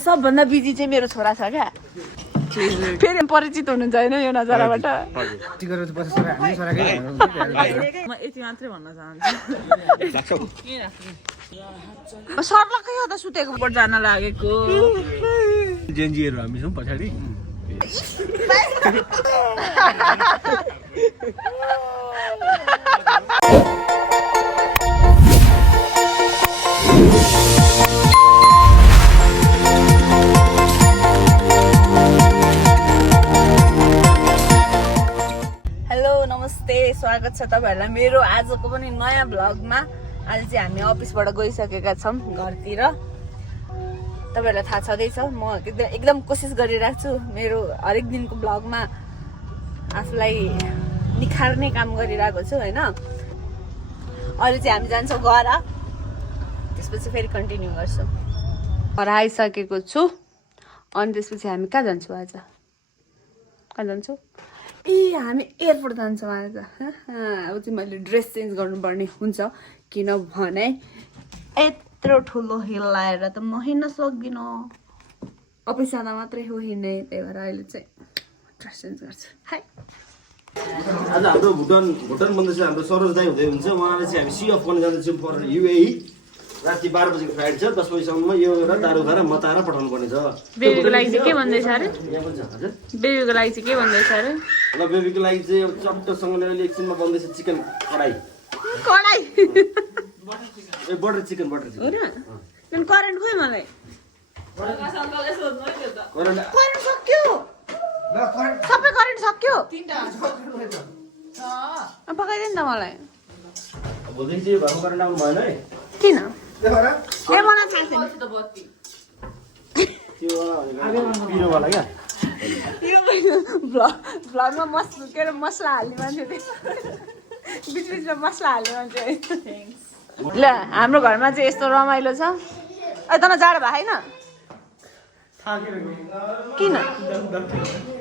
सबभन्दा बिजी चाहिँ मेरो छोरा छ क्या फेरि परिचित हुनुहुन्छ होइन यो नजराबाट म यति मात्रै भन्न चाहन्छु सर्लक्कै हो त सुतेको बाट जान लागेको जेन्जीहरू हामी छौँ पछाडि स्वागत छ तपाईहरुलाई मेरो आजको पनि नयाँ भ्लगमा। आज चाहिँ हामी अफिसबाट गइसकेका छौं घरतिर। तपाईहरुलाई थाहा छँदैछ म एकदम कोसिस गरिरहेको छु मेरो हरेक दिनको भ्लगमा आफुलाई निखार्ने काम गरिरहेको छु हैन। अहिले चाहिँ हामी जान्छौं घर, त्यसपछि फेरि कन्टिन्यू गर्छौं। घर आइसकेको छु अनि त्यसपछि हामी कहाँ जान्छौं आज? कहाँ जान्छौं? हामी एयरपोर्ट जान्छौँ आज। अब चाहिँ मैले ड्रेस चेन्ज गर्नुपर्ने हुन्छ किनभने यत्रो ठुलो हिल लाएर त म हिँड्न सक्दिनँ। अफिस जाँदा मात्रै हो हिँड्ने, त्यही भएर अहिले चाहिँ ड्रेस चेन्ज गर्छु। हाई आज हाम्रो भुटान बन्दैछ। हाम्रो सरोज दाइ हुँदै हुन्छ, उहाँले चाहिँ हामी सी अफ गर्न जाँदैछौँ फर युएई। राति 12 बजेको फ्लाइट छ, 10 बजीसम्म यो एउटा दारू खाएर मताएर पठाउनु पर्ने छ। बेबीको लागि चाहिँ के भन्दैछ अरे? यहाँ पनि छ हजुर। बेबीको लागि चाहिँ के भन्दैछ अरे? ल बेबीको लागि चाहिँ चट्टसँगले अहिले एकछिनमा बन्दैछ चिकन कडाई। कडाई ए बटर चिकन हो र? अनि करेन्ट खोइ मलाई। करेन्ट सक्यो। सबै करेन्ट सक्यो। पकाइदिनु त मलाई। भोलिदेखि चाहिँ घरमा करेन्ट आउनु भएन है? किन? ए मलाई थाहा छैन। त्यो पिरोवाला क्या? भ्लगमा मसला हाल्ने मान्छे बिचबिचमा मसला हाल्ने मान्छे। ल हाम्रो घरमा चाहिँ यस्तो रमाइलो छ। त जाडो भयो होइन? किन?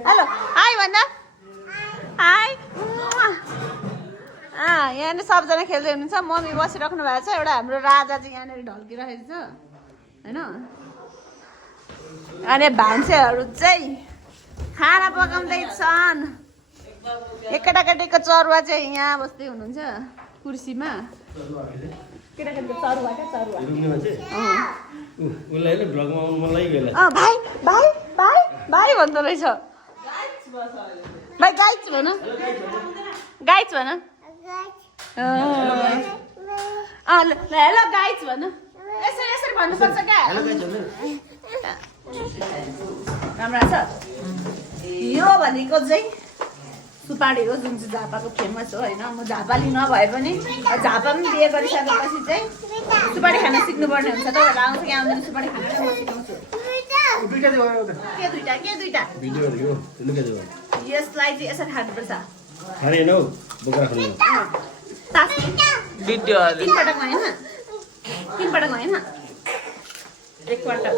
हेलो हाई भन्दा हाई। यहाँनिर सबजना खेल्दै हुनुहुन्छ, मम्मी बसिराख्नु भएको छ। एउटा हाम्रो राजा चाहिँ यहाँनिर ढल्किरहेको छ होइन। अनि भान्सेहरू चाहिँ खाना पकाउँदैछन्। केटाकेटीको चरुवा चाहिँ यहाँ बस्दै हुनुहुन्छ कुर्सीमा। केटाकेटीको चरुवा क्या? चरुवा भाइ भाइ भाइ भाइ भन्दो रहेछ। भाइ गाइच भन, गाइच भन। हेलो गाइज भन। यसरी भन्नुपर्छ क्या? राम्रो छ। यो भनेको चाहिँ सुपारी हो, जुन चाहिँ झापाको फेमस हो होइन। म झापाली नभए पनि झापा पनि बिहे गरिसकेपछि चाहिँ सुपारी खान सिक्नुपर्ने हुन्छ। तपाईँहरू आउँछ कि आउँदैन सुपारी खान? म सिकाउँछु। के दुईटा? यसलाई चाहिँ यसरी खानुपर्छ। तीन पटकमा होइन, एक पटक।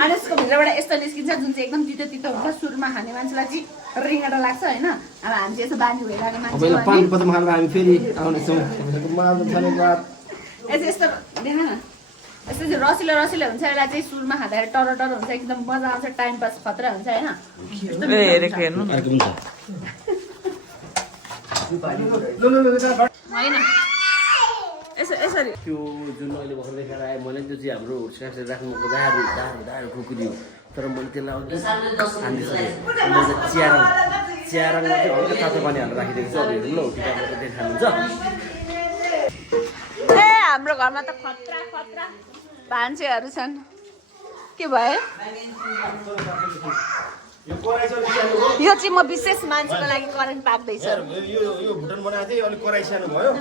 अनि यसको भित्रबाट यस्तो निस्किन्छ जुन चाहिँ एकदम तितो तितो हुन्छ। सुरुमा खाने मान्छेलाई चाहिँ रिङ्गटा लाग्छ होइन। अब हामी चाहिँ यसो बानी भइरहेको मान्छे यस्तो देख न, यस्तो चाहिँ रसिलो रसिलो हुन्छ। यसलाई चाहिँ सुरुमा खाँदाखेरि टर टर हुन्छ, एकदम मजा आउँछ, टाइम पास खतरा हुन्छ होइन। होइन यसरी त्यो जुन अहिले भर्खर देखाएर आयो मैले त्यो चाहिँ हाम्रो होस्टेल राख्नुको दारू ठुकुरियो। तर मैले त्यसलाई अघि हानिसकेँ। मैले चियारङमा चाहिँ अलिक तातो पानी हालेर राखिदिएको छु। अब हेर्नु ल टिकाबाट देखाउनुहुन्छ। ए हाम्रो घरमा त खतरा भान्सेहरू छन्। के भयो? यो चाहिँ म विशेष मान्छेको लागि करेन्ट पाक्दैछ। यो भुटान बनाएको थिएँ, अलिक कराई सानो भयो।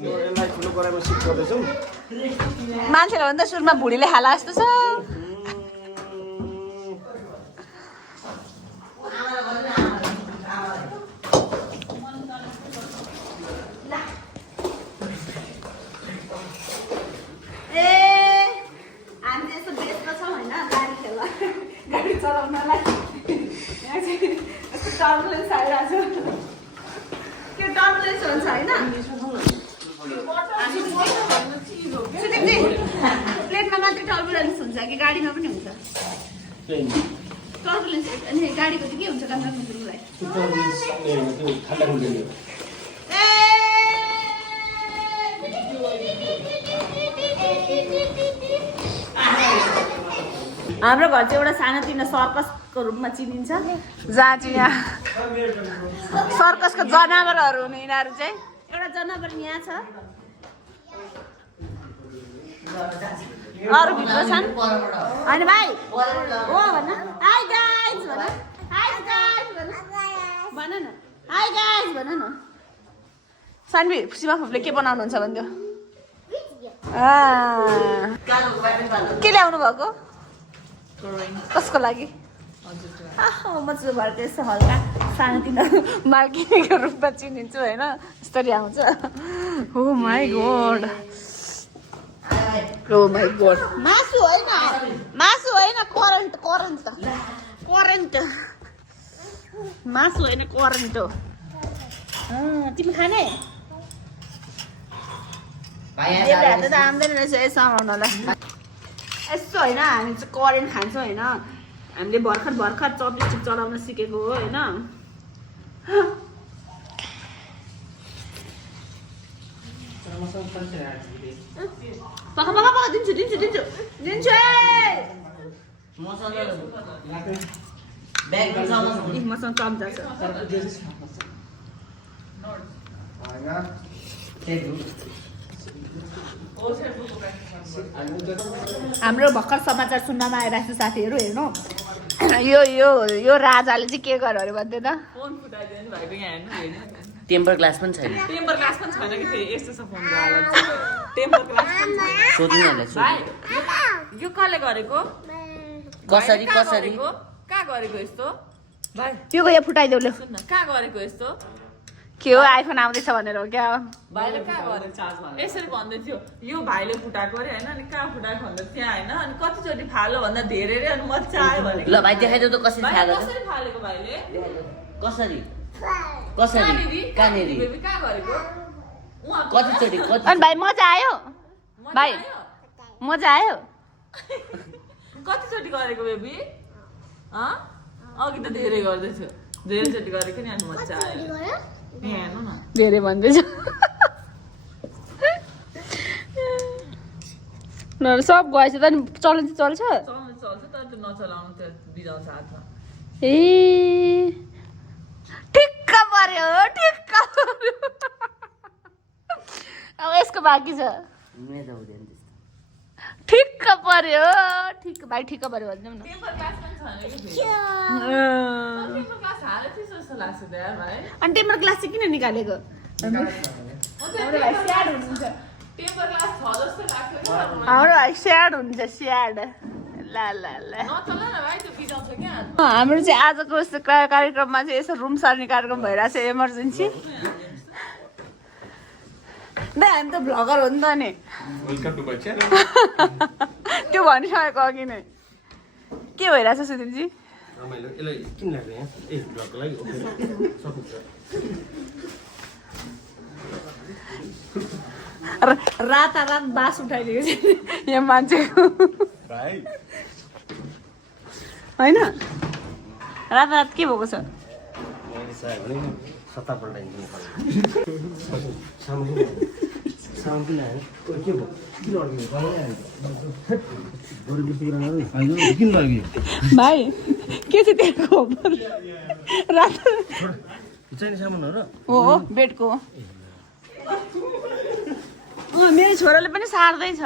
यसलाई ठुलो कराईमा सिफ्ट गर्दैछौँ। मान्छेले भन्दा सुरुमा भुडीले खाला जस्तो छ। गाडी चलाउनलाई टर्बुलेन्स आइरहेको छ। त्यो टर्बुलेन्स हुन्छ होइन प्लेनमा मात्रै टर्बुलेन्स हुन्छ कि गाडीमा पनि हुन्छ टर्बुलेन्स? अनि गाडीको चाहिँ के हुन्छ कन्ट्रोललाई? हाम्रो घर चाहिँ एउटा सानोतिनो सर्कसको रूपमा चिनिन्छ, जहाँ चाहिँ यहाँ सर्कसको जनावरहरू हुने यिनीहरू चाहिँ। एउटा जनावर यहाँ छ, अरू भित्र छन् होइन भाइ? हो भन, हाई गाइज भन, हाई गाइज भन न, हाई गाइज भन न। सानवी सीमा फुपले के बनाउनुहुन्छ भन्थ्यो? के ल्याउनु भएको? कसको लागि? म चाहिँ घरको यस्तो हल्का सानोतिनो मार्किनीको रूपमा चिनिन्छु होइन, यस्तरी आउँछ। Oh my god, oh my god. मासु होइन, मासु होइन, करेन्ट करेन्ट करेन्ट, मासु होइन करेन्ट हो। तिमी खाने? देब्रेहात त आउँदैन रहेछ यसो आउनलाई। यस्तो होइन, हामी चाहिँ करेन्ट खान्छौँ होइन, हामीले भर्खर भर्खर चपस्टिक चलाउन सिकेको हो होइन। पका पका पका, दिन्छु दिन्छु दिन्छु दिन्छु। मसँग चम्चा छ। हाम्रो भर्खर समाचार सुन्नमा आइरहेको छ साथीहरू, हेर्नु यो यो यो राजाले चाहिँ के गर्यो अरे भन्दै त? फोन फुटाइदिनु भएको यहाँ हेर्नु, टेम्पर ग्लास पनि छैन। टेम्पर ग्लास पनि छैन कि फेरि यस्तो छ फोनको हालत। टेम्पर ग्लास पनि छैन। सोध्नुलाई भाइ यो कसले गरेको? कसरी कसरी कहाँ गरेको यस्तो? भाइ यो गयो फुटाइदेऊ ल। सुन्न, कहाँ गरेको यस्तो? के हो आइफोन आउँदैछ भनेर हो क्या? भाइले कहाँ गरेको चार्जमा? यसरी भन्दै थियो यो भाइले फुटाएको अरे होइन, अनि कहाँ फुटाएको भन्दा त्यहाँ होइन, अनि कतिचोटि फाल्यो भन्दा धेरै रे, अनि मजा आयो भने। ल भाइ देखाइदेऊ त कसरी फाल्यो? कसरी फालेको भाइले? कसरी कसरी कहाँनेरि कहाँ गरेको? कतिचोटि अनि भाइ मजा आयो? भाइ मजा आयो? कतिचोटि गरेको बेबी? अघि त धेरै गर्दै थियो, धेरैचोटि गरेको नि, अनि मजा आयो। हेर्नु न धेरै भन्दैछ। सब गएछ त नि, चल्नु चाहिँ चल्छ? चल्नु चल्छ, तर त्यो नचलाउनु त्यो बिजाउँछ हातमा। ए ठिक्क पर्यो, ठिक्क पर्यो। अब यसको बाँकी छ। ठिक्क पर्यो, ठिक्क भाइ ठिक्क पर्यो भन्छौँ न। अनि टेम्पर ग्लास चाहिँ किन निकालेको? हाम्रो भाइ स्याड हुन्छ, स्याड। ल ल ल, हाम्रो चाहिँ आजको यस्तो कार्यक्रममा चाहिँ यसो रुम सार्ने कार्यक्रम भइरहेको छ, इमर्जेन्सी। नै हामी त भ्लगर हो नि त नि। त्यो भनिसकेको अघि नै। के भइरहेछ सुधिरजी? रातारात बास उठाइदिएको छ यहाँ मान्छेको होइन? रातारात के भएको छ? भाइ के चाहिँ त्यहाँको सामानहरू हो बेडको? मेरो छोराले पनि सार्दैछ।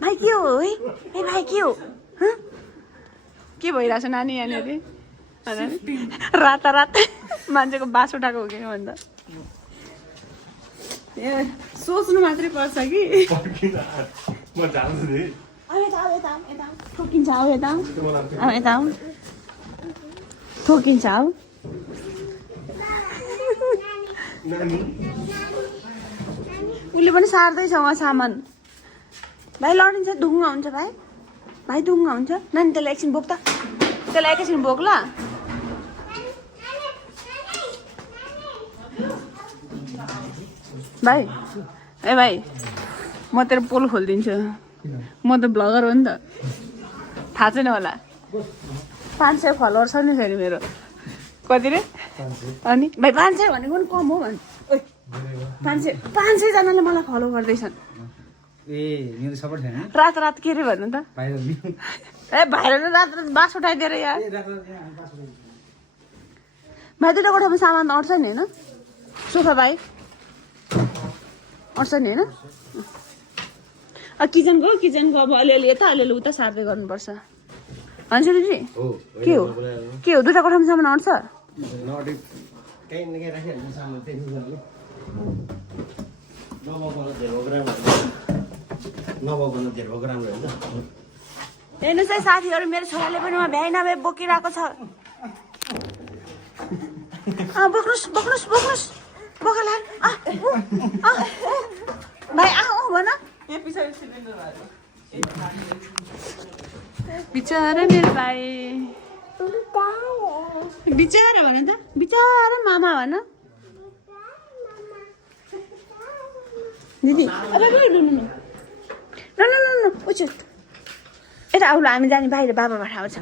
भाइ के हो है? ए भाइ के हो? के भइरहेछ नानी यहाँनिर? रातारात मान्छेको बास उठाएको हो कि भन्दा यहाँ सोच्नु मात्रै पर्छ कि म जान्छु नि ठोकिन्छ आऊ यता यता ठोकिन्छ आऊ उसले पनि सार्दैछ उहाँ सामान भाइ लडिन्छ ढुङ्गा हुन्छ भाइ ढुङ्गा हुन्छ नानी त्यसलाई एकछिन बोक त त्यसलाई एकैछिन बोक ल भाइ ए भाइ म तेरो पोल खोलिदिन्छु म त ब्लगर हो नि त थाहा छैन होला 500 फलोवर छ नि फेरि मेरो कति रे अनि भाइ 500 भनेको पनि कम हो भन् 500 जनाले मलाई फलो गर्दैछन् रात के रे भन्नु त ए भाइरल रात बास उठाइदिएर यार भाइ दुईवटा कोठामा सामान अट्छ नि होइन सोफा भाइ अट्छ नि होइन किचनको अब अलिअलि यता अलिअलि उता सार्दै गर्नुपर्छ हुन्छ दिदी के हो दुईवटा कोठामा सामान अट्छ हेर्नुहोस् है साथीहरू मेरो छोराले पनि उहाँ भ्याइ नभए बोकिरहेको छ बोक्नुहोस् बोकला भाइ भन बिचरा मेरो भाइ बिचरा भन त बिचरा मामा भन दिदी यता आउला हामी जाने बाहिर बाबाबाट आउँछ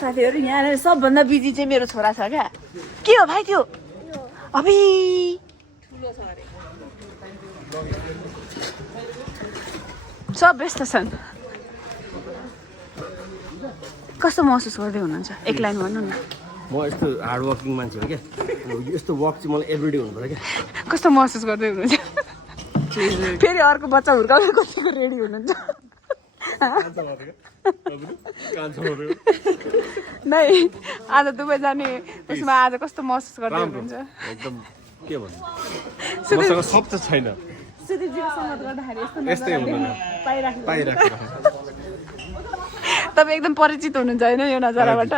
साथीहरू यहाँ सबभन्दा बिजी चाहिँ मेरो छोरा छ क्या के हो भाइ त्यो अबि सब व्यस्त छन् कस्तो महसुस गर्दै हुनुहुन्छ एक लाइन भन्नु न म यस्तो हार्ड वर्किङ मान्छे हो क्या यस्तो वर्क चाहिँ मलाई एभ्रिडे हुनुपर्छ क्या कस्तो महसुस गर्दै हुनुहुन्छ फेरि अर्को बच्चा हुर्काउनु कतिको रेडी हुनुहुन्छ नै आज दुबई जाने उसमा आज कस्तो महसुस गर्दै हुनुहुन्छ एकदम के भन्नु मसँग सब त छैन सुदीपजीको संगत गर्दाखेरि यस्तै हुँदैन पाइराख्नु तपाईँ एकदम परिचित हुनुहुन्छ होइन यो नजराबाट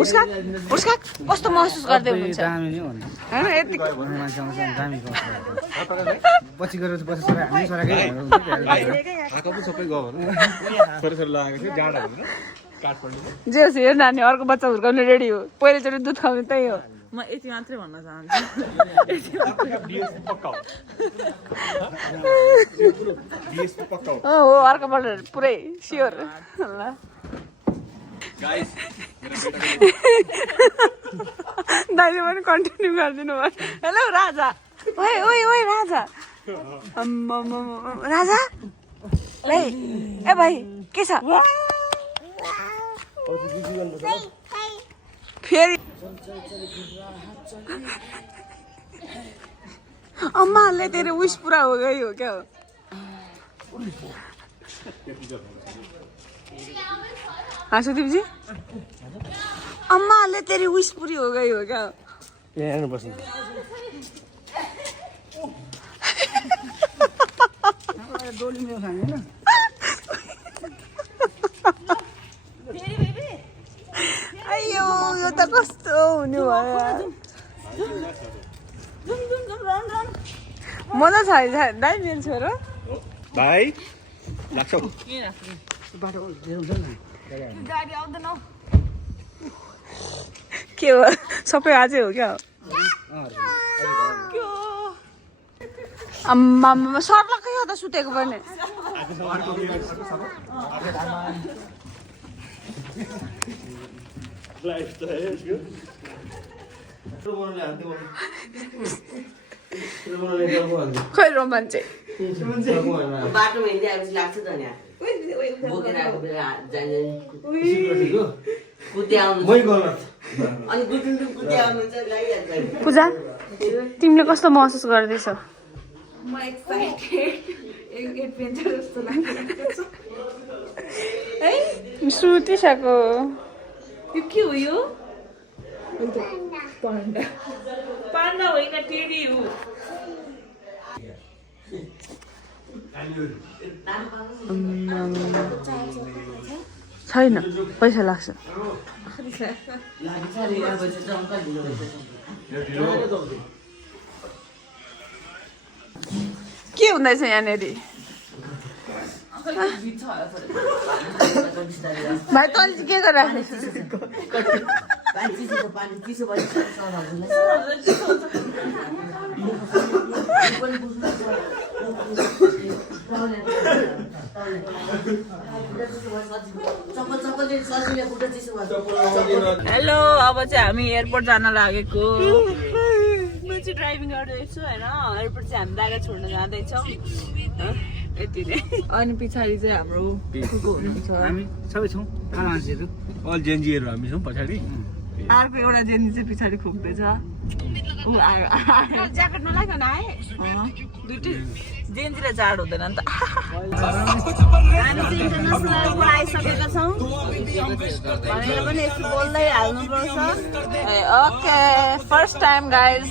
उसका कस्तो महसुस गर्दै हुनुहुन्छ होइन यतिको पछि गएर हामी सराकै सबै गयो भने छोरीछोरी लगाएको थियो जाडो होइन काठमाडौँ जे होस् हेर नानी अर्को बच्चा हुर्काउने रेडी हो पहिलोचोटि दुध खुवाउने त्यही हो म यति मात्रै भन्न चाहन्छु हो अर्कोपल्ट पुरै स्योर ल दाइले पनि कन्टिन्यू गरिदिनु भयो हेलो राजा ओइ राजा राजा भाइ ए भाइ के छ फेरि अम्माले तेरो विश पुरा हो गई हो क्या हाँ सुदीप जी अम्माले तेरी विश पूरी हो गई हो क्या यहाँ बस्नु डोली मेरो खाने होइन अयो यो त कस्तो हुने भयो मजा छ दाइ मेरो छोरो भाइ लाग्छ के हो सबै आजै हो क्या आम्मा सर्लक्कै हो त सुतेको पनि खोइ रोमान्च बाटोमा हिँड्दै आएपछि लाग्छ त यहाँ बोकेर आएको बेला कुद्दै आउनु अनि कुद्दै आउनु चाहिँ लागिहाल्छ पूजा तिमीले कस्तो महसुस गर्दैछौ म एक्साइटेड एडभेन्चर जस्तो लागिरहेको छ है सुतिसक्यो यो के हो यो पाण्डा पाण्डा होइन टेडी हो छैन पैसा लाग्छ के हुँदैछ यहाँनिर भाइ तैँले चाहिँ के गरिरहेको हेलो अब चाहिँ हामी एयरपोर्ट जान लागेको म चाहिँ ड्राइभिङ गर्दैछु होइन एयरपोर्ट चाहिँ हामी दागा छोड्न जाँदैछौँ यति नै अनि पछाडि चाहिँ हाम्रो हुनुहुन्छ हामी सबै छौँ कालो मान्छेहरू अल जेन्जीहरू हामी छौँ पछाडि अर्को एउटा जेन्जी चाहिँ पछाडि खोक्दैछ ज्याकेट नलाइकन आए दुइटै जेन्जीलाई चाड हुँदैन नि त हामी चाहिँ इन्टरनेसनल एयरपोर्ट आइसकेका छौँ भनेर पनि यस्तो बोल्दै हाल्नुपर्छ okay first time guys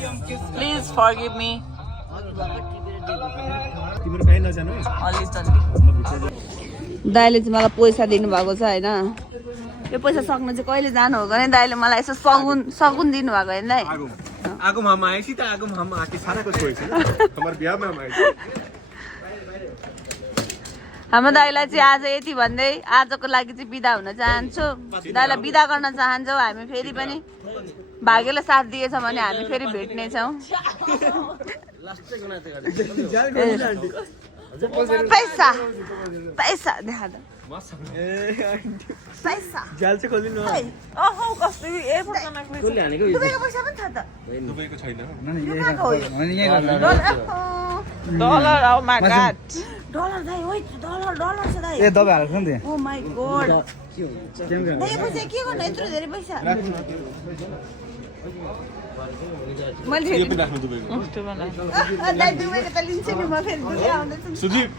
please forgive me तिम्रो कहीँ नजानु है दाइले चाहिँ मलाई पैसा दिनुभएको छ होइन यो पैसा सक्नु चाहिँ कहिले जानु हो भने दाइले मलाई यसो सगुन दिनुभएको होइन दाइ आगो मामा आएपछि त आगो मामा आके सारा कुछ होएछ हाम्रो बिहामा आएछ हाम्रो दाइलाई चाहिँ आज यति भन्दै आजको लागि चाहिँ बिदा हुन चाहन्छु दाइलाई बिदा गर्न चाहन्छौँ हामी फेरि पनि भाग्यले साथ दिएछ भने हामी फेरि भेट्नेछौँ पैसा पैसा देखा द पैसा जाल चाहिँ खोलिदिनु ओहो कस्तो एयरपोर्टमा दुबईको पैसा पनि छ त दुबईको छैन dollar oh my god dollar दाइ ओइ डलर छ दाइ ए दबाई हाल्छ नि ओ माय गॉड दाइ पैसा के गर्नु यत्रो धेरै पैसा मैले यो पनि राख्नु दुबईको दाइ दुबईको त लिन्छ नि म फेरि दुबई आउँदैछु सुदीप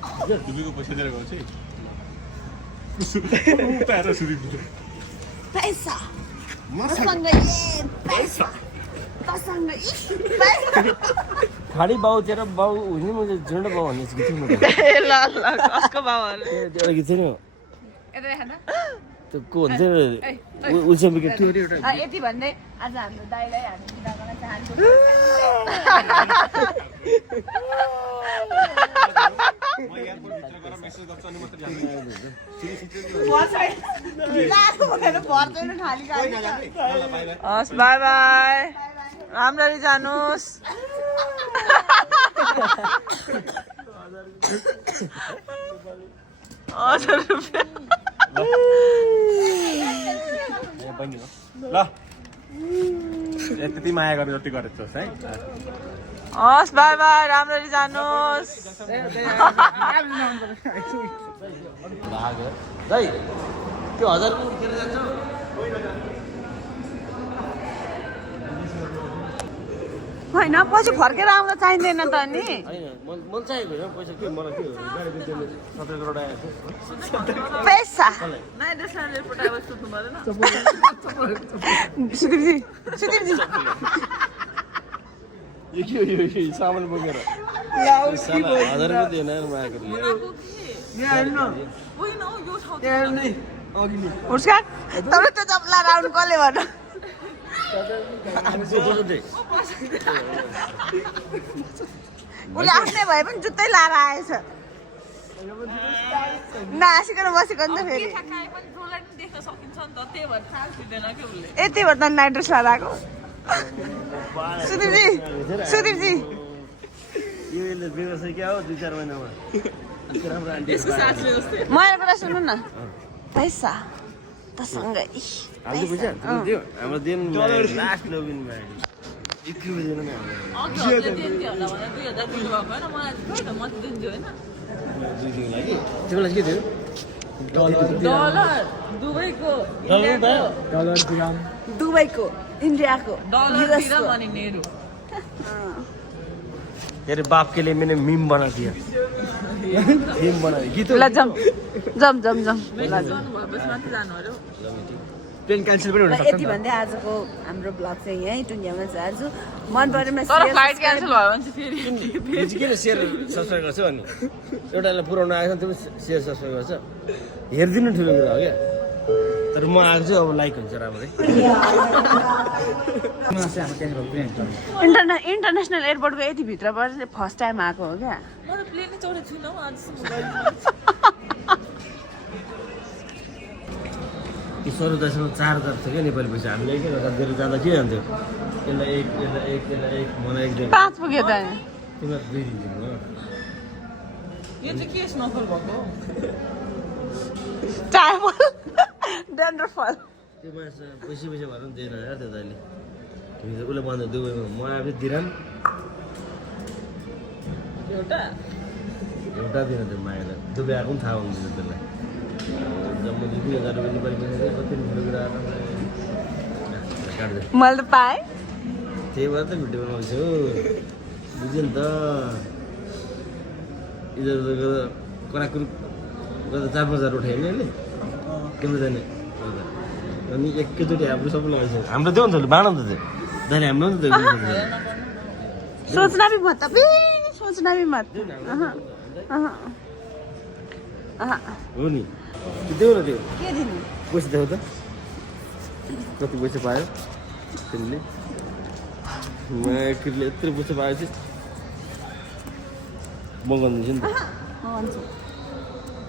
दुबईको पैसा दिएर गएको चाहिँ सुदीप पैसा मसँग ए पैसा तसँग पैसा खाडी बाउ तेरो बाउ हुने मैले जुन्ड बाउ भन्ने गीत थियो ल कसको बाउहरु एउटा गीत थियो नि यता हेर्न त्यो को हुन्छ उल्से विकेट थियो एउटा यति भन्दै आज हाम्रो दाइलाई हामी बिदा गर्न चाहन्छौँ म एयरपोर्ट भित्र गएर मेसेज गर्छु अनि मात्र जान्छु हस् बाई बाई राम्ररी जानुहोस् ल यति माया गरेर जति गरेछस् है हस् बाई बाई राम्ररी जानुहोस् दाइ त्यो 1000 को खेर जान्छ होइन पछि फर्केर आउन चाहिँदैन त नि हैन मन चाहिएको हैन पैसा के मलाई के गाडी दिने 17 करोड आएको पैसा सुदीपजी यो के यो सामान बोकेर साला 1000 को दिएन माया गरेर उसका तर त्यो चप्ला राउन्ड कसले भन्नु उसले आफ्नै भए पनि जुत्तै लाएर आएछ नआसिकन बसेको नि त फेरि यति भएर त नाइट ड्रेस लाएर आएको सुदीपजी यो यसले व्यवसाय के हो 2-4 महिनामा राम्रो आन्टी मेरो कुरा सुन्नु न पैसा तसँग हाल्दै पैसा दियो हाम्रो दिन लास्ट लोबिन भयो 1 रुपैयाँ दिनु नि तिमीलाई के थियो डलर दुबईको दुबईको इन्डियाको तेरे बाप के लिए मैंने मीम बना दिया मीम बना दिया गीत ल जम प्लेन क्यान्सल पनि हुन सक्छ यति भन्दै आजको हाम्रो ब्लग चाहिँ यहीँ टुङ्ग्याउन चाहन्छु मन परेमा तर फ्लाइट क्यान्सल भयो भने चाहिँ फेरि यो चाहिँ किन सेयर सब्सक्राइब गर्छौ अनि एउटालाई पुऱ्याउनु आएको छ तिमी सेयर सब्सक्राइब गर्छ हेरिदिनु ठुलो कुरा हो क्या तर म आएको चाहिँ अब लाइक हुन्छ राम्रै इन्टरनेसनल एयरपोर्टको यति भित्रबाट चाहिँ फर्स्ट टाइम आएको हो क्या म त प्लेनै चढेको छुइनँ हौ आजसम्म त्यो सरोदासँग 4000 थियो क्या नेपाली पैसा हामीले के दिएर जाँदा के जान्थ्यो यसलाई एक मलाई एक दिएको 5 पुग्यो त तिमीलाई 2 दिन्छु म यो चाहिँ के स्नोफल भएको टाइमल डेन्डरफल त्यो माछा पैसा भएर पनि दिएन यार त्यो दाइले उसले भन्दा दुबईमा म आफै दिराम एउटा दिन त्यो मायालाई दुबई आएको पनि थाहा हुँदैन त्यसलाई जम्मा 2000 रुपियाँ नेपाली पैसा कति ठुलो कुरा काट्दै मैले त पाएँ त्यही भएर त भिडियो बनाउँछु बुझ्यो नि त इधर उधर गर्दा कराकुर गर्दा 4-5 उठायो नि अहिले तिम्रो जाने अनि एकैचोटि हाम्रो सबै लगाइसक्यो हाम्रो त्यो नि त बाँड त त्यो दाइले हाम्रो नि त सोचना भी मत अबे सोचना भी मत हो नि त्यो न त्यो के दिनु पैसा देऊ त कति पैसा पायो तिमीले माइकले यत्रो पैसा पाएपछि म गरिदिन्छु नि त म भन्छु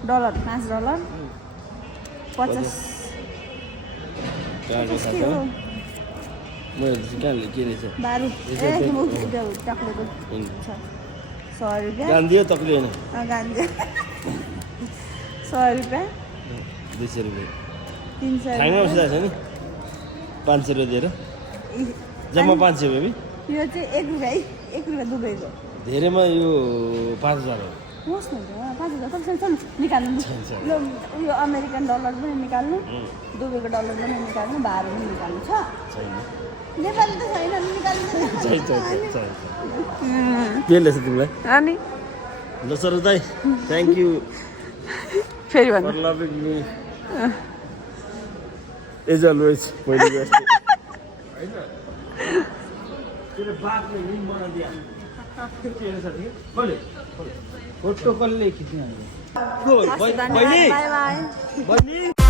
$5 $50 कहाँको खान्छ म हेर्दैछु कहाँ के रहेछ बारु चक्लेटको छ 100 रुपियाँ गान्दियो तक्लियो होइन गान्धी 100 रुपियाँ 200 रुपियाँ 300 खाइमा बसिरहेको छ नि 500 रुपियाँ दिएर जम्मा 500 बेबी यो चाहिँ 1 रुपियाँ दुबईको धेरैमा यो 5000 हो होस् न 5000 तपाईँ निकाल्नु यो उयो अमेरिकन डलर पनि निकाल्नु दुबईको डलर पनि निकाल्नु भाडा पनि निकाल्नु छ छैन नेपाली त छैन निकाल्नु के ल्याएछ तिमीलाई अनि ल सर दाइ थ्याङ्क यू फेरि भन्नु for loving me as always पहिले जस्तो हैन तेरो बातले नि मलाई दिया के रहेछ साथी बोले फोटो कसले खिच्ने को बहिनी बाई बाई बहिनी